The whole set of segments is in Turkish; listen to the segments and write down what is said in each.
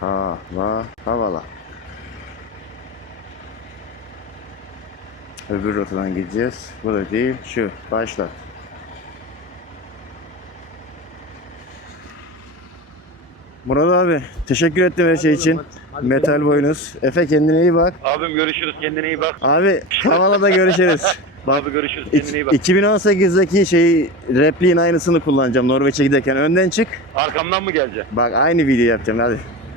Hava, havala. Öbür rotadan gideceğiz. Bu da değil, şu. Başlat. Murat abi, teşekkür ettim her şey için. Metal boynuz. Efe kendine iyi bak. Abim görüşürüz kendine iyi bak. Abi Kavala'da görüşürüz. Bak Abi görüşürüz kendine iyi bak. 2018'deki şeyi repliğin aynısını kullanacağım Norveç'e giderken. Önden çık. Arkamdan mı geleceksin? Bak aynı video yapacağım hadi.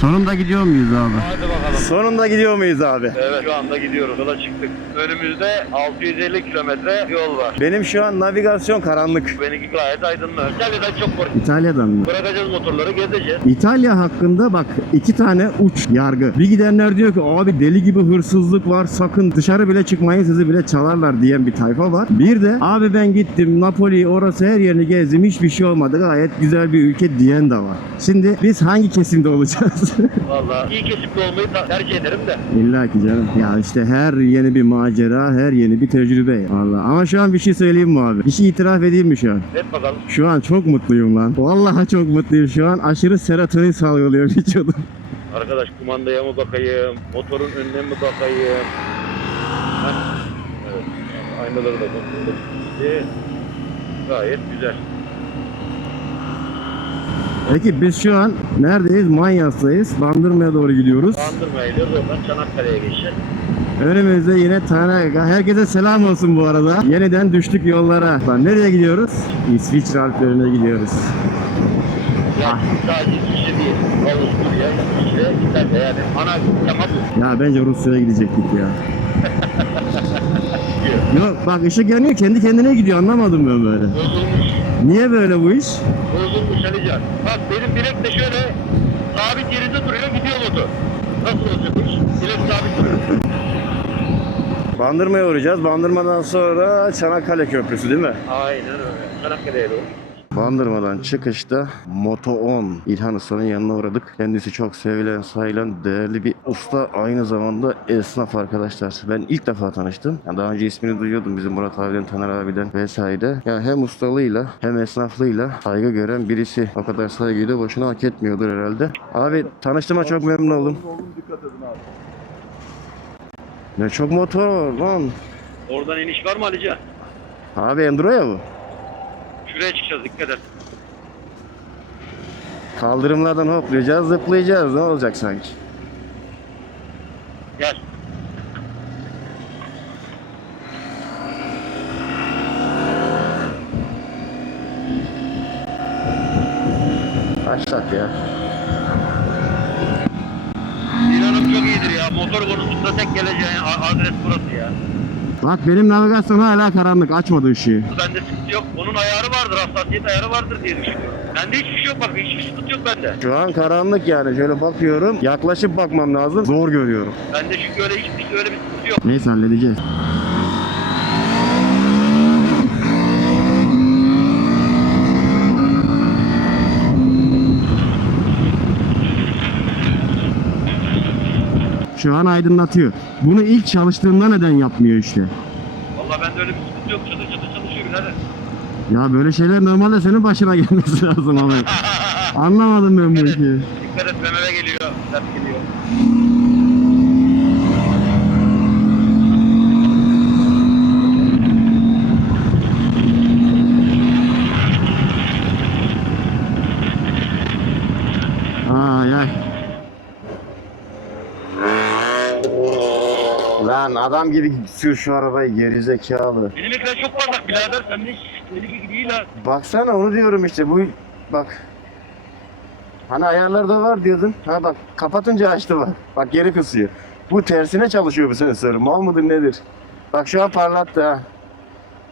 Sonunda gidiyor muyuz abi? Hadi bakalım. Sonunda gidiyor muyuz abi? Evet şu anda gidiyoruz. Yola çıktık. Önümüzde 650 kilometre yol var. Benim şu an navigasyon karanlık. Benimki gayet aydınlık. İtalya'dan çok kork. İtalya'dan mı? Bırakacağız motorları gezeceğiz. İtalya hakkında bak iki tane uç yargı. Bir gidenler diyor ki abi deli gibi hırsızlık var sakın dışarı bile çıkmayın sizi bile çalarlar diyen bir tayfa var. Bir de abi ben gittim Napoli orası her yerini gezdim hiçbir şey olmadı gayet güzel bir ülke diyen de var. Şimdi biz hangi kesimde olacağız? Valla iyi kesimde olmayı tercih ederim de. İlla ki canım. Ya işte her yeni bir macera, her yeni bir tecrübe. ya. Vallahi. Ama şu an bir şey söyleyeyim mi abi? Bir şey itiraf edeyim mi şu an? Et bakalım. Şu an çok mutluyum lan. Vallahi çok mutluyum. Şu an aşırı serotonin salgılıyor vücudum. Arkadaş kumandaya mı bakayım? Motorun önüne mi bakayım? Heh. Evet. Aynaları da kontrol. Gayet güzel. Peki biz şu an neredeyiz? Manyas'tayız. Bandırma'ya doğru gidiyoruz. Bandırma'yla oradan Çanakkale'ye geçeceğiz. Önümüzde yine tane... Herkese selam olsun bu arada. Yeniden düştük yollara. Lan nereye gidiyoruz? İsviçre Alplerine gidiyoruz. Yani sadece İsviçre değil. Avusturya, İsviçre, İtalya yani ana tema bu. Ya bence Rusya'ya gidecektik ya. Yok bak ışık yanıyor kendi kendine gidiyor anlamadım ben böyle. Bozulmuş. Niye böyle bu iş? Bozulmuş Alican. Bak benim direkt de şöyle sabit yerinde duruyor gidiyor motor. Nasıl olacak bu iş? Direkt sabit duruyor. Bandırma'ya uğrayacağız. Bandırma'dan sonra Çanakkale Köprüsü değil mi? Aynen öyle. Çanakkale'ye doğru. Bandırma'dan çıkışta Moto 10 İlhan Usta'nın yanına uğradık. Kendisi çok sevilen, sayılan, değerli bir usta. Aynı zamanda esnaf arkadaşlar. Ben ilk defa tanıştım. Yani daha önce ismini duyuyordum bizim Murat abiden, Taner abiden vesaire. Yani hem ustalığıyla hem esnaflığıyla saygı gören birisi. O kadar saygıyı da boşuna hak etmiyordur herhalde. Abi tanıştığıma çok memnun oldum. Ne çok motor var lan. Oradan iniş var mı Alican? Abi Enduro ya bu. Şuraya çıkacağız dikkat et. Kaldırımlardan hoplayacağız, zıplayacağız. Ne olacak sanki? Gel. Başlat ya. İnanım çok iyidir ya. Motor konusunda tek geleceğin adres burası ya. Bak benim navigasyon hala karanlık. Açmadı ışığı. Bende sıkıntı yok. Onun ayarı vardır, hassasiyet ayarı vardır diye düşünüyorum. Bende hiçbir şey yok bak. Hiçbir sıkıntı yok bende. Şu an karanlık yani. Şöyle bakıyorum. Yaklaşıp bakmam lazım. Zor görüyorum. Bende çünkü öyle hiç, hiç öyle bir sıkıntı yok. Neyse halledeceğiz. Şu an aydınlatıyor. Bunu ilk çalıştığında neden yapmıyor işte? Vallahi bende öyle bir sıkıntı yok. Çatır çatır çalışıyor birader. Ya böyle şeyler normalde senin başına gelmesi lazım ama. Anlamadım ben bu işi. Dikkat et BMW geliyor. Sert geliyor. Ay ay. Lan adam gibi sür şu arabayı gerizekalı. Benim ekran çok parlak birader. Sende hiç deli gibi değil ha. Baksana onu diyorum işte bu bak. Hani ayarlarda var diyordun. Ha bak kapatınca açtı bak. Bak geri kısıyor. Bu tersine çalışıyor bu sensör. Mal mıdır nedir? Bak şu an parlattı ha.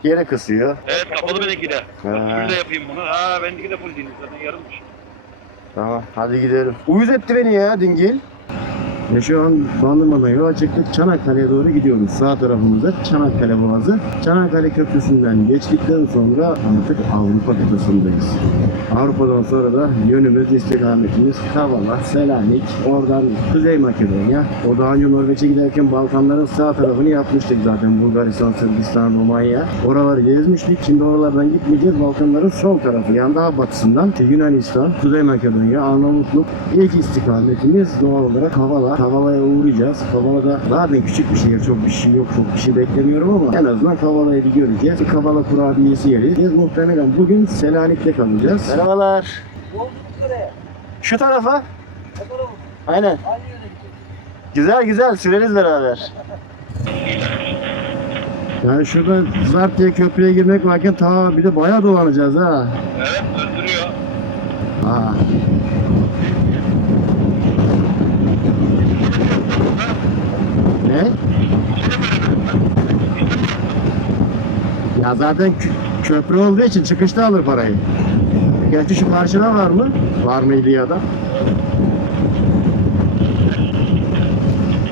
Geri kısıyor. Evet kapalı benimki de. Şöyle de yapayım bunu. Ha benimki de full değil. Zaten yarılmış. Tamam hadi gidelim. Uyuz etti beni ya dingil. Ve şu an Bandırma'dan yola çıktık. Çanakkale'ye doğru gidiyoruz. Sağ tarafımızda Çanakkale Boğazı. Çanakkale Köprüsü'nden geçtikten sonra artık Avrupa kıtasındayız. Avrupa'dan sonra da yönümüz, istikametimiz Kavala, Selanik, oradan Kuzey Makedonya. O daha önce Norveç'e giderken Balkanların sağ tarafını yapmıştık zaten. Bulgaristan, Sırbistan, Romanya. Oraları gezmiştik. Şimdi oralardan gitmeyeceğiz. Balkanların sol tarafı yani daha batısından Yunanistan, Kuzey Makedonya, Arnavutluk. İlk istikametimiz doğal olarak Kavala. Kavala'ya uğrayacağız. Kavala'da zaten küçük bir şehir. Çok bir şey yok. Çok bir şey beklemiyorum ama en azından Kavala'yı bir göreceğiz. Bir Kavala kurabiyesi yeriz. Muhtemelen bugün Selanik'te kalacağız. Merhabalar. Şu tarafa. Aynen. Güzel güzel süreriz beraber. Yani şuradan Zart diye köprüye girmek varken ta bir de bayağı dolanacağız ha. Evet döndürüyor. Aa. Ne? Ya zaten kö- köprü olduğu için çıkışta alır parayı. Gerçi şu karşıda var mı? Var mıydı ya da?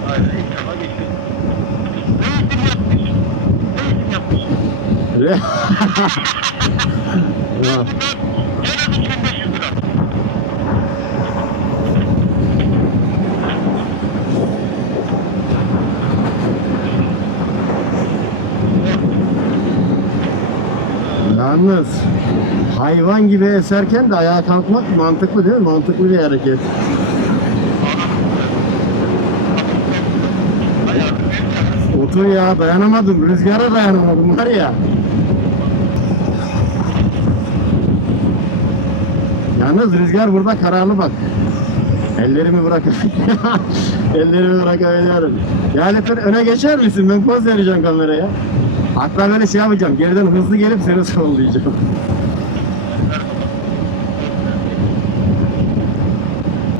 Aynen ilk defa Yalnız hayvan gibi eserken de ayağa kalkmak mantıklı değil mi? Mantıklı bir hareket. Otur ya dayanamadım. Rüzgara dayanamadım var ya. Yalnız rüzgar burada kararlı bak. Ellerimi bırak. Ellerimi bırakabiliyorum. Yani öne geçer misin? Ben poz vereceğim kameraya. Hatta böyle şey yapacağım. Geriden hızlı gelip seni sollayacağım.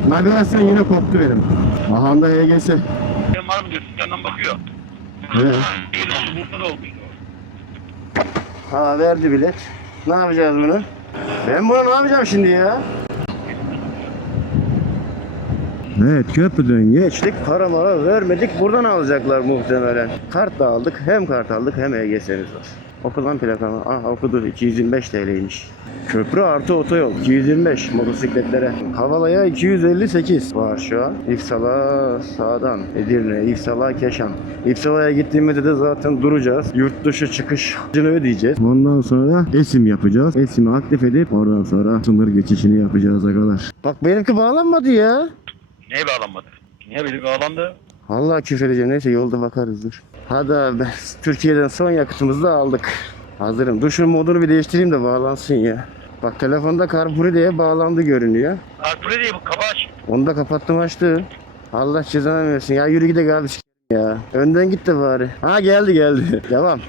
Navigasyon yine koptu benim. Ahanda HGS. Benim var mı diyorsun senden bakıyor. Evet. Da. Ha verdi bilet. Ne yapacağız bunu? Ben bunu ne yapacağım şimdi ya? Evet köprüden geçtik. Para mara vermedik. Buradan alacaklar muhtemelen. Kart da aldık. Hem kart aldık hem EGS'miz var. Okulan plakamı. Ah okudu. 225 TL'ymiş. Köprü artı otoyol. 225 motosikletlere. Havalaya 258 var şu an. İfsala sağdan. Edirne, İfsala Keşan. İfsala'ya gittiğimizde de zaten duracağız. Yurt dışı çıkışını ödeyeceğiz. Ondan sonra esim yapacağız. Esimi aktif edip oradan sonra sınır geçişini yapacağız agalar. Bak benimki bağlanmadı ya. Neye bağlanmadı? Niye böyle bağlandı? Allah küfür edeceğim. Neyse yolda bakarız dur. Hadi abi Türkiye'den son yakıtımızı da aldık. Hazırım. Duşun modunu bir değiştireyim de bağlansın ya. Bak telefonda Carpuri diye bağlandı görünüyor. Arpure değil bu kabaç. Onu da kapattım açtı. Allah cezanı versin. Ya yürü abi s**eyim ya. Önden git de bari. Ha geldi geldi. Devam.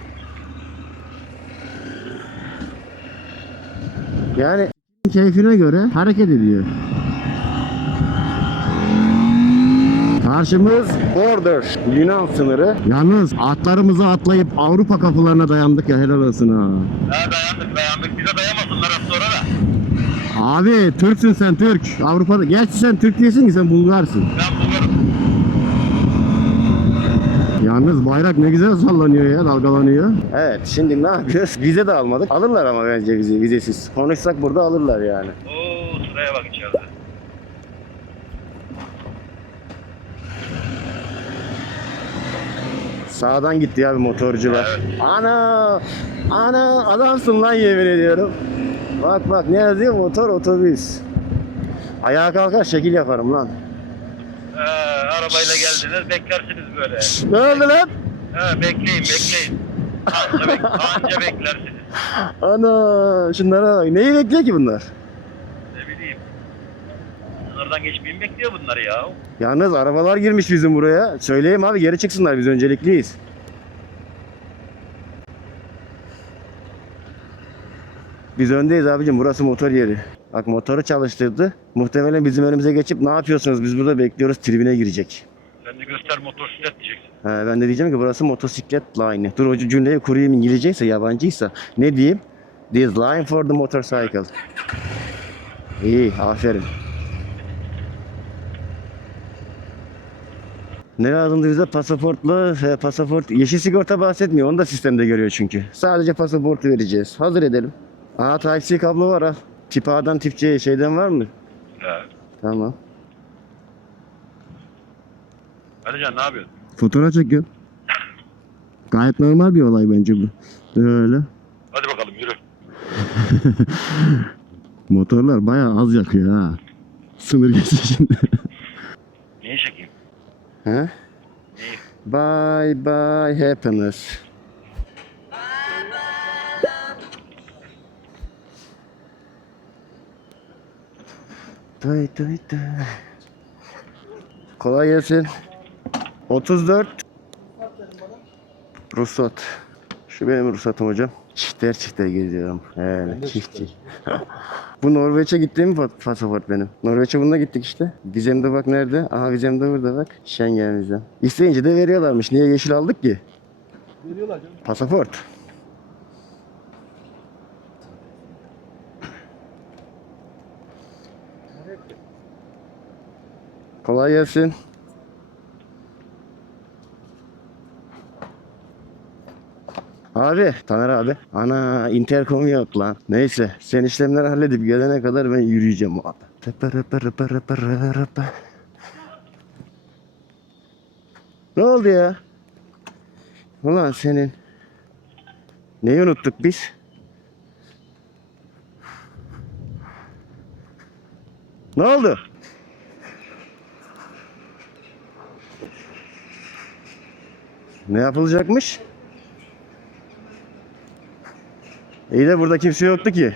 Yani keyfine göre hareket ediyor. Karşımız border. Yunan sınırı. Yalnız atlarımızı atlayıp Avrupa kapılarına dayandık ya helal olsun ha. Ha dayandık dayandık. Bize dayamasınlar az sonra da. Abi Türksün sen Türk. Avrupa'da. Gerçi sen Türk değilsin ki sen Bulgarsın. Ben bulgarım. Yalnız bayrak ne güzel sallanıyor ya, dalgalanıyor. Evet, şimdi ne yapıyoruz? Vize de almadık. Alırlar ama bence vize, vizesiz. Konuşsak burada alırlar yani. Oo sıraya bak içeride. Sağdan gitti abi motorcular. Ana! Ana! Adamsın lan yemin ediyorum. Bak bak ne yazıyor? Motor otobüs. Ayağa kalkar şekil yaparım lan. Ee, arabayla geldiniz beklersiniz böyle. Ne oldu lan? Ha, bekleyin bekleyin. Anca, bek anca beklersiniz. Ana! Şunlara bak. Neyi bekliyor ki bunlar? Ne bileyim. Sınırdan geçmeyi mi bekliyor bunlar ya? Yalnız arabalar girmiş bizim buraya. Söyleyeyim abi geri çıksınlar biz öncelikliyiz. Biz öndeyiz abicim burası motor yeri. Bak motoru çalıştırdı. Muhtemelen bizim önümüze geçip ne yapıyorsunuz biz burada bekliyoruz tribine girecek. Sen de göster motosiklet diyeceksin. Ha, ben de diyeceğim ki burası motosiklet line. Dur o cümleyi kurayım İngilizceyse yabancıysa. Ne diyeyim? This line for the motorcycle. İyi aferin. Ne lazımdı bize? Pasaportla, he, pasaport, yeşil sigorta bahsetmiyor. Onu da sistemde görüyor çünkü. Sadece pasaportu vereceğiz. Hazır edelim. Aa Type-C kablo var ha. Tip A'dan tip C'ye şeyden var mı? Evet. Tamam. Alican ne yapıyorsun? Fotoğraf çekiyor. Gayet normal bir olay bence bu. Öyle. Hadi bakalım yürü. Motorlar bayağı az yakıyor ha. Sınır geçişinde. Bye bye happiness. Day day day. Kolay gelsin. 34 ruhsat. Şu benim ruhsatım hocam. Çifter çifter geziyorum. Yani çiftçi. Bu Norveç'e gittiğim pa- pasaport benim. Norveç'e bununla gittik işte. Vizem de bak nerede? Aha vizem de burada bak. Schengen vizem. İsteyince de veriyorlarmış. Niye yeşil aldık ki? Veriyorlar canım. Pasaport. Kolay gelsin. Abi, Taner abi. Ana interkom yok lan. Neyse, sen işlemleri halledip gelene kadar ben yürüyeceğim abi. Ne oldu ya? Ulan senin. Neyi unuttuk biz? Ne oldu? Ne yapılacakmış? İyi de burada kimse yoktu ki.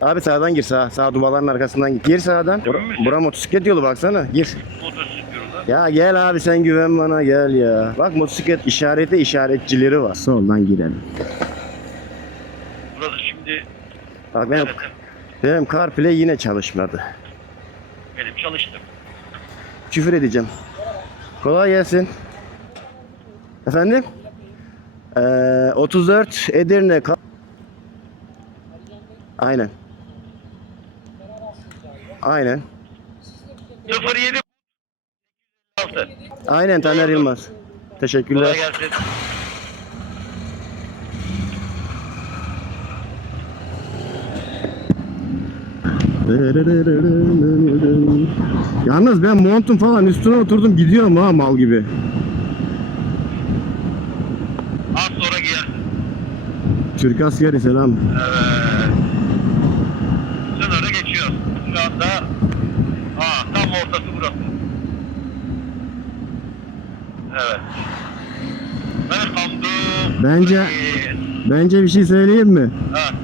Abi sağdan gir sağ. Sağ duvarların arkasından gir. Gir sağdan. Misin? bura motosiklet yolu baksana. Gir. Motosiklet yolunda. Ya gel abi sen güven bana gel ya. Bak motosiklet işareti işaretçileri var. Soldan girelim. Burası şimdi Bak benim, benim CarPlay yine çalışmadı. benim çalıştım. Küfür edeceğim. Kolay gelsin. Efendim? Ee, 34 Edirne. Aynen. Aynen. 07 6. Aynen Taner Yılmaz. Kolay Teşekkürler. gelsin. Yalnız ben montum falan üstüne oturdum gidiyorum ha mal gibi. Az sonra giyersin. Türk askeri selam. Evet. Sınırı geçiyoruz. Şu anda Aa, tam ortası burası. Evet. Ben kandım. Bence- Bence bir şey söyleyeyim mi? Ha.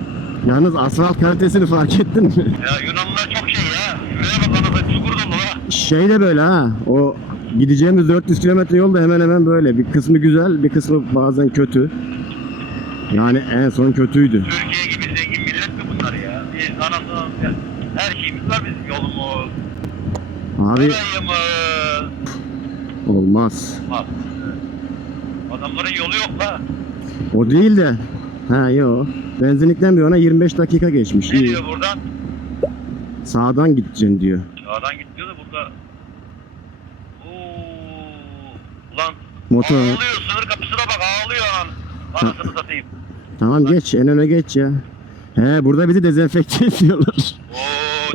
Yalnız asfalt kalitesini fark ettin mi? Ya Yunanlılar çok şey ya. Şuraya bak anasını çukur dolu ha. Şey de böyle ha. O gideceğimiz 400 kilometre yol da hemen hemen böyle. Bir kısmı güzel, bir kısmı bazen kötü. Yani en son kötüydü. Türkiye gibi zengin millet mi bunlar ya? Biz anasını her şeyimiz var bizim yolumuz. Abi olmaz. Bak. Adamların yolu yok la. O değil de. Ha yo. Benzinlikten bir ona 25 dakika geçmiş. Ne İyi. diyor buradan? Sağdan gideceksin diyor. Sağdan git diyor da burada. Oo. Ulan Motor. ağlıyor sınır kapısına bak ağlıyor an. Anasını satayım. Tamam geç en öne geç ya. He burada bizi dezenfekte ediyorlar.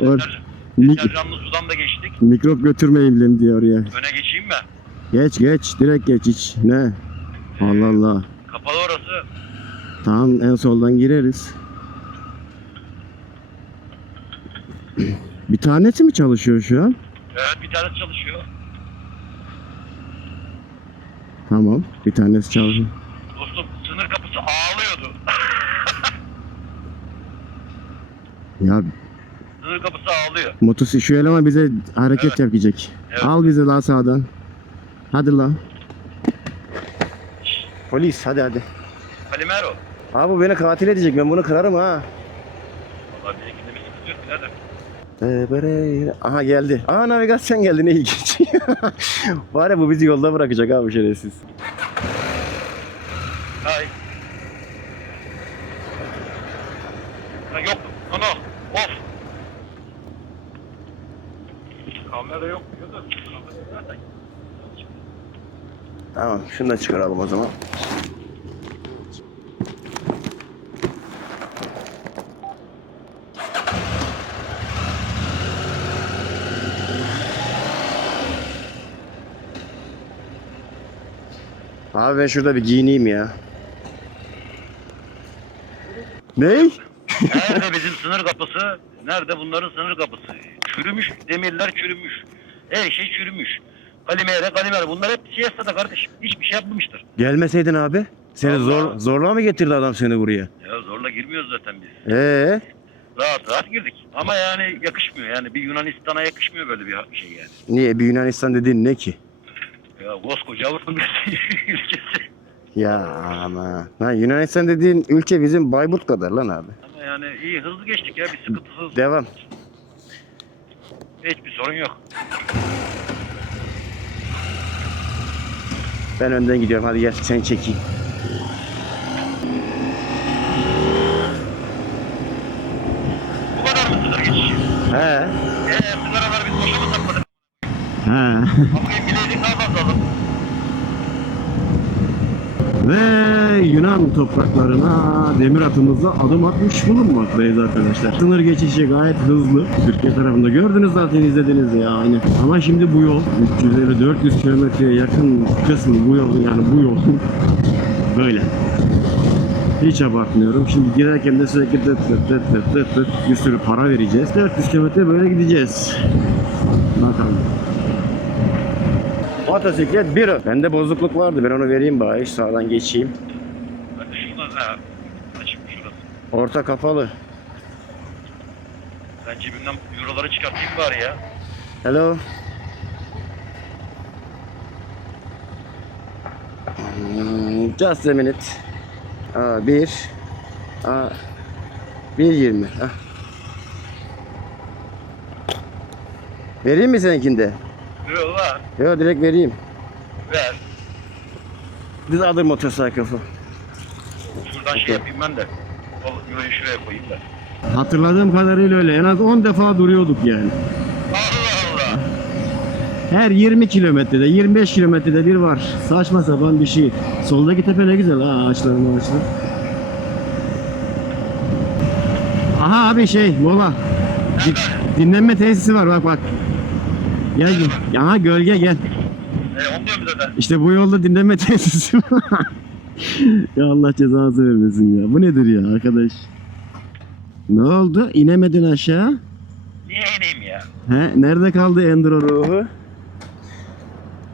Oo Or- deterjan- Mik- deterjanlı sudan da geçtik. mikrop götürmeyin bilen diyor oraya. Öne geçeyim mi? Geç geç direkt geç hiç. Ne? Allah Allah. Orası. Tamam en soldan gireriz. Bir tanesi mi çalışıyor şu an? Evet bir tanesi çalışıyor. Tamam. Bir tanesi çalışıyor. Dostum sınır kapısı ağlıyordu. Ya sınır kapısı ağlıyor. motosiklet şu eleman bize hareket Evet. yapacak. Evet. Al bizi la sağdan. Hadi la. Polis hadi hadi. Kalimero. Abi bu beni katil edecek ben bunu kırarım ha. Valla benimkinde bir sıkıntı yok birader. Ee, Aha geldi. Aha navigasyon geldi ne ilginç. Var ya bu bizi yolda bırakacak abi şerefsiz. Hay. Ha, yok. Ano. Of. Kamera yok diyor da. Kamera. Tamam şunu da çıkaralım o zaman. Abi ben şurada bir giyineyim ya. Ney? Nerede bizim sınır kapısı? Nerede bunların sınır kapısı? Çürümüş, demirler çürümüş. Her şey çürümüş. Kalimere, kalimere. Bunlar hep siestada kardeşim. Hiçbir şey yapmamıştır. Gelmeseydin abi. Seni Allah. zor zorla mı getirdi adam seni buraya? Ya zorla girmiyoruz zaten biz. Ee, Rahat rahat girdik. Ama yani yakışmıyor. Yani bir Yunanistan'a yakışmıyor böyle bir şey yani. niye bir Yunanistan dediğin ne ki? Ya koskoca ülkesi. Ya ama. Ha, Yunanistan dediğin ülke bizim Bayburt kadar lan abi. Ama yani iyi hızlı geçtik ya. Bir sıkıntısız. Devam. Hiçbir sorun yok. Ben önden gidiyorum. Hadi gel seni çekeyim. Bu kadar mı sınır geçişi? He. Eee sigaraları biz boşa mı sakladık? He. Bakayım bilezik daha fazla alın. Ve Yunan topraklarına demir atımızla adım atmış bulunmaktayız arkadaşlar. Sınır geçişi gayet hızlı. Türkiye tarafında gördünüz zaten izlediniz ya aynı. Ama şimdi bu yol 350-400 kilometreye yakın kısmı bu yol yani bu yol böyle. Hiç abartmıyorum. Şimdi girerken de sürekli tıt tıt tıt tıt tıt bir sürü para vereceğiz. 400 kilometre böyle gideceğiz. Bakalım. Motosiklet 1 Bende bozukluk vardı. Ben onu vereyim bari. Sağdan geçeyim. Hadi şuradan ha. Açayım şurası. Orta kapalı. Ben cebimden euroları çıkartayım bari ya. Hello. Hmm, Just a minute. Aa, bir. Aa, bir yirmi. Ah. Vereyim mi seninkinde? Yok var. Yok direkt vereyim. Ver. This other motorcycle. Şuradan şey yapayım ben de. Euroyu şuraya koyayım da. Hatırladığım kadarıyla öyle. En az 10 defa duruyorduk yani. Allah Allah. Her 20 kilometrede, 25 kilometrede bir var. Saçma sapan bir şey. Soldaki tepe ne güzel ha ağaçlar ağaçlar. Aha abi şey mola. Di- dinlenme tesisi var bak bak. Gel gel. Aha gölge gel. E, onu diyorum zaten. İşte bu yolda dinlenme tesisi ya Allah cezanızı vermesin ya. Bu nedir ya arkadaş? Ne oldu? İnemedin aşağı. Niye ineyim ya? He, nerede kaldı Enduro ruhu?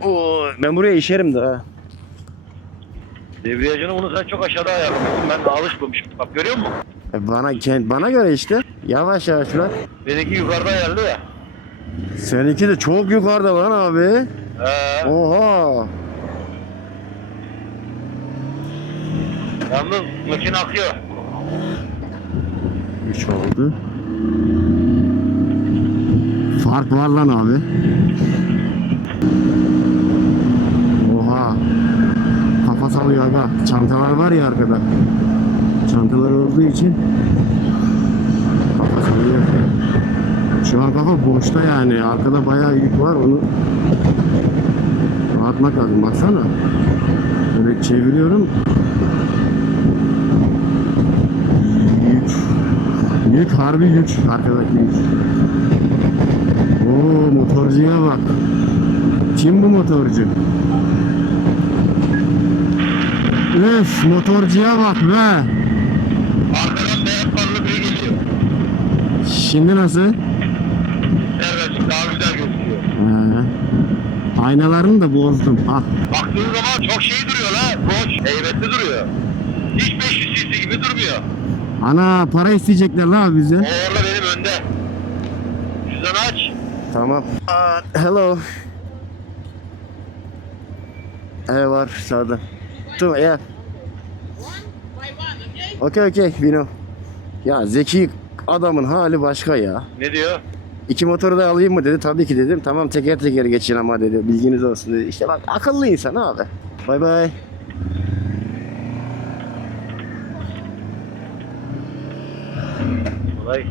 Oo, ben buraya işerim de ha. Debriyajını bunu sen çok aşağıda ayarlamışsın. Ben de alışmamışım. Bak görüyor musun? E, Bana kend bana göre işte. Yavaş yavaş bırak. Benimki yukarıda ayarlı ya. Seninki de çok yukarıda lan abi. He. Oha. Yalnız makine akıyor. 3 oldu. Fark var lan abi. Oha. Kafa salıyor aga. Çantalar var ya arkada. Çantalar olduğu için kafa salıyor. Şu an kafa boşta yani. Arkada bayağı yük var onu rahatmak lazım. Baksana. Böyle çeviriyorum. Yük. Yük harbi yük. Arkadaki yük. Oo motorcuya bak. Kim bu motorcu? Üf motorcuya bak be. Arkadan beyaz parlı biri geliyor. Şimdi nasıl? Evet daha güzel gözüküyor. Ee, aynalarını da bozdum. Al. Baktığın zaman çok şey duruyor la. Boş. Heybetli duruyor. Hiç 500 cc gibi durmuyor. Ana para isteyecekler la O bizden. orada benim önde. Cüzdanı aç. Tamam. Uh, hello. Evet var sağda. Tamam yeah. Okay okay we know. Ya zeki adamın hali başka ya. Ne diyor? İki motoru da alayım mı dedi. Tabii ki dedim. Tamam teker teker geçin ama dedi. Bilginiz olsun dedi. İşte bak akıllı insan abi. Bay bay. Kolay.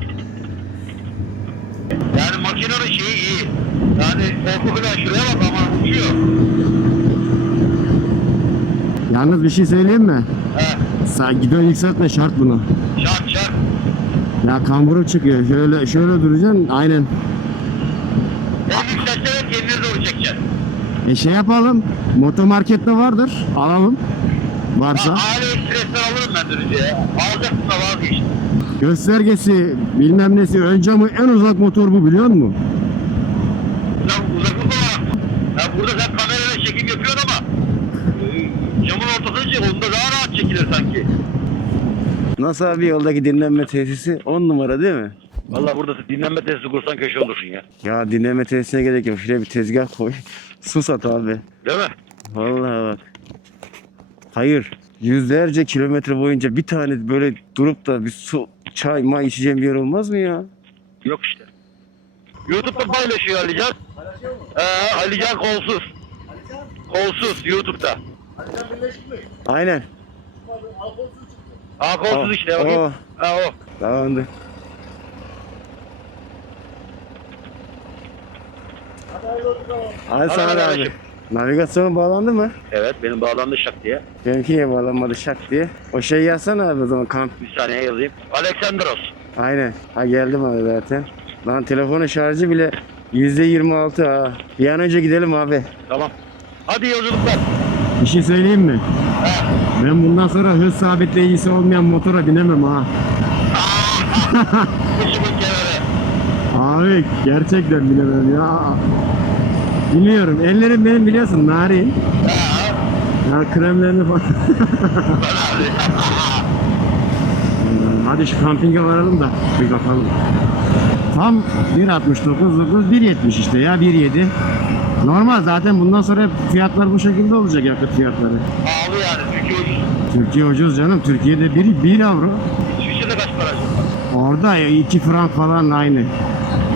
Yani makinenin şeyi iyi. Yani korku falan şuraya bak ama uçuyor. Yalnız bir şey söyleyeyim mi? He. Sen gidon yükseltme şart bunu. Şart şart. Ya kamburum çıkıyor. Şöyle şöyle duracaksın. Aynen. En yükselterek kendine doğru çekeceksin. E şey yapalım. Motomarkette vardır. Alalım. Varsa. AliExpress'ten alırım ben dönünce ya. Alacaksın da vazgeçtim. Göstergesi bilmem nesi ön camı en uzak motor bu biliyor musun? Uzak, uzaklık olarak. Ya burada sen kamerayla çekim yapıyorsun ama e, camın ortasına çek. Onda daha rahat çekilir sanki. Nasıl abi yoldaki dinlenme tesisi 10 numara değil mi? Valla burada dinlenme tesisi kursan köşe olursun ya. Ya dinlenme tesisine gerek yok. Şuraya bir tezgah koy. Su sat abi. Değil mi? Vallahi bak. Hayır. Yüzlerce kilometre boyunca bir tane böyle durup da bir su, çay, may içeceğim bir yer olmaz mı ya? Yok işte. YouTube'da paylaşıyor Alican. Ee, Alican kolsuz. Kolsuz YouTube'da. Aynen. Aa kolsuz işte bakayım. o. Ha o. Tamamdır. Hadi sana da abi. Navigasyon bağlandı mı? Evet benim bağlandı şak diye. Benimki niye bağlanmadı şak diye. O şey yazsana abi o zaman kamp. Bir saniye yazayım. Alexandros. Aynen. Ha geldim abi zaten. Lan telefonun şarjı bile %26 ha. Bir an önce gidelim abi. Tamam. Hadi yolculuklar. Bir şey söyleyeyim mi? Ben bundan sonra hız sabitleyicisi olmayan motora binemem ha. Abi gerçekten bilemem ya. Biliyorum. Ellerim benim biliyorsun narin. Ya kremlerini falan. Hadi şu kampinge varalım da bir bakalım. Tam 1.69.9 1.70 işte ya 1.7. Normal zaten bundan sonra fiyatlar bu şekilde olacak yakıt fiyatları. Pahalı yani. Çünkü ucuz. Türkiye ucuz canım. Türkiye'de 1, 1 avro. İsviçre'de kaç para? Orada 2 frank falan aynı.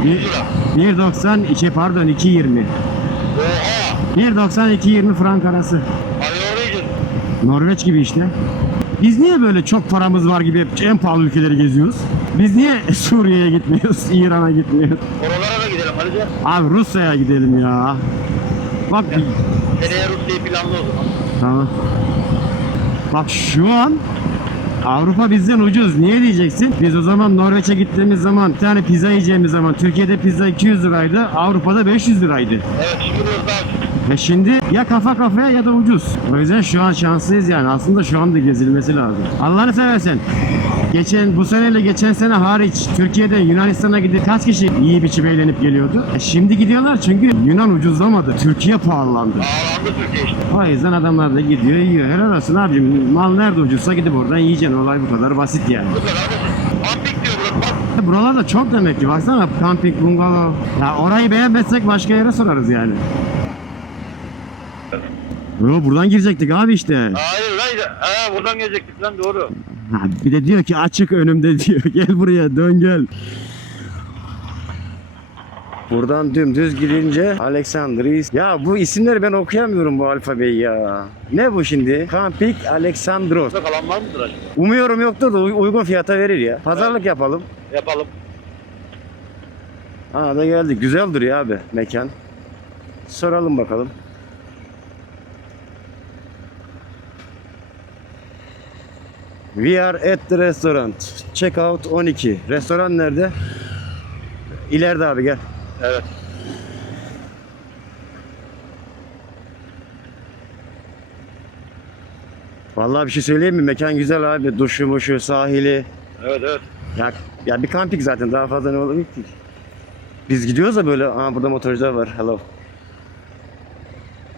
Bir- 1.90 iki pardon 2.20. Oha. 1.90 2.20 frank arası. Hadi. Norveç gibi işte. Biz niye böyle çok paramız var gibi hep en pahalı ülkeleri geziyoruz? Biz niye Suriye'ye gitmiyoruz, İran'a gitmiyoruz? Oralara da gidelim Alican. Abi Rusya'ya gidelim ya. Bak Seneye Rusya'yı planlı o zaman. Tamam. Bak şu an Avrupa bizden ucuz. Niye diyeceksin? Biz o zaman Norveç'e gittiğimiz zaman bir tane pizza yiyeceğimiz zaman Türkiye'de pizza 200 liraydı. Avrupa'da 500 liraydı. Evet şimdi. Ve şimdi ya kafa kafaya ya da ucuz. O yüzden şu an şanslıyız yani. Aslında şu anda gezilmesi lazım. Allah'ını seversen. Geçen bu seneyle geçen sene hariç Türkiye'de Yunanistan'a gidip kaç kişi iyi biçim eğlenip geliyordu? E şimdi gidiyorlar çünkü Yunan ucuzlamadı. Türkiye pahalandı. Ağlandı Türkiye işte. O yüzden adamlar da gidiyor yiyor. Helal olsun abicim. Mal nerede ucuzsa gidip oradan yiyeceksin. Olay bu kadar basit yani. Bu kadar basit. Ampik diyor burası bak. Buralar da çok demek ki. Baksana kamping, bungalov. Ya orayı beğenmezsek başka yere sorarız yani. Yo buradan girecektik abi işte. Hayır hayır. Ha, buradan gelecektik lan doğru. Ha, bir de diyor ki açık önümde diyor. Gel buraya dön gel. Buradan dümdüz gidince Alexandris. Ya bu isimleri ben okuyamıyorum bu alfabeyi ya. Ne bu şimdi? Camping Alexandros. Burada kalan var mıdır acaba? Umuyorum yoktur da uy- uygun fiyata verir ya. Pazarlık yapalım. Yapalım. Aa da geldi. Güzel duruyor abi mekan. Soralım bakalım. We are at the restaurant. Check out 12. Restoran nerede? İleride abi gel. Evet. Vallahi bir şey söyleyeyim mi? Mekan güzel abi. Duşu muşu, sahili. Evet evet. Ya, ya bir kamping zaten. Daha fazla ne olabilir ki? Biz gidiyoruz da böyle. Aa burada motorcular var. Hello.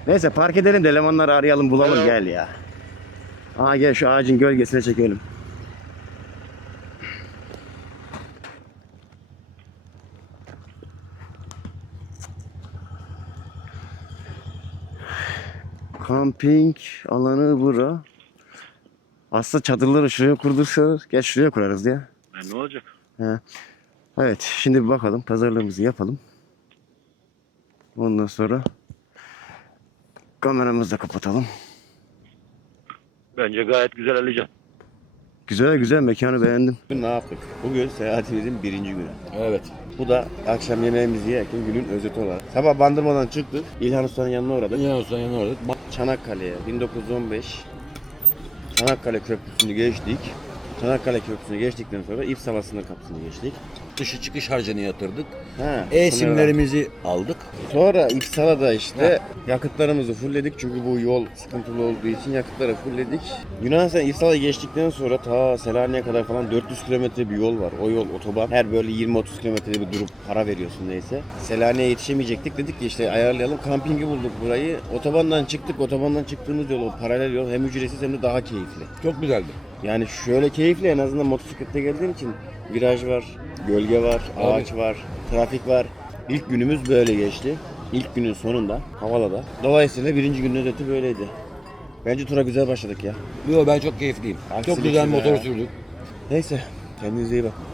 Neyse park edelim de elemanları arayalım bulalım Hello. gel ya. Aa gel şu ağacın gölgesine çekelim. Kamping alanı bura. Aslında çadırları şuraya kurdursa gel şuraya kurarız ya. E, ne olacak? He. Evet şimdi bir bakalım pazarlığımızı yapalım. Ondan sonra kameramızı da kapatalım. Bence gayet güzel Alican. Güzel güzel mekanı beğendim. Ne yaptık? Bugün seyahatimizin birinci günü. Evet. Bu da akşam yemeğimizi yerken günün özeti olarak. Sabah Bandırma'dan çıktık. İlhan Usta'nın yanına uğradık. Yine olsan yanına orada. Çanakkale'ye 1915 Çanakkale Köprüsü'nü geçtik. Çanakkale Köprüsü'nü geçtikten sonra İpsala sınır kapısını geçtik. Dışı çıkış harcını yatırdık. Ha, E-simlerimizi aldık. Sonra İpsala'da işte yakıtlarımızı fullledik çünkü bu yol sıkıntılı olduğu için yakıtları fullledik. Yunanistan İpsala'yı geçtikten sonra ta Selanik'e kadar falan 400 kilometre bir yol var. O yol otoban. Her böyle 20-30 kilometrede bir durup para veriyorsun neyse. Selanik'e yetişemeyecektik dedik ki işte ayarlayalım. Kampingi bulduk burayı. Otobandan çıktık. Otobandan çıktığımız yol o paralel yol hem ücretsiz hem de daha keyifli. Çok güzeldi. Yani şöyle keyifli en azından motosiklette geldiğim için viraj var, gölge var, ağaç var, trafik var. İlk günümüz böyle geçti. İlk günün sonunda Havala'da. Dolayısıyla birinci günün özeti böyleydi. Bence tura güzel başladık ya. Yo ben çok keyifliyim. Aksilik çok güzel motor ya. sürdük. Neyse kendinize iyi bakın.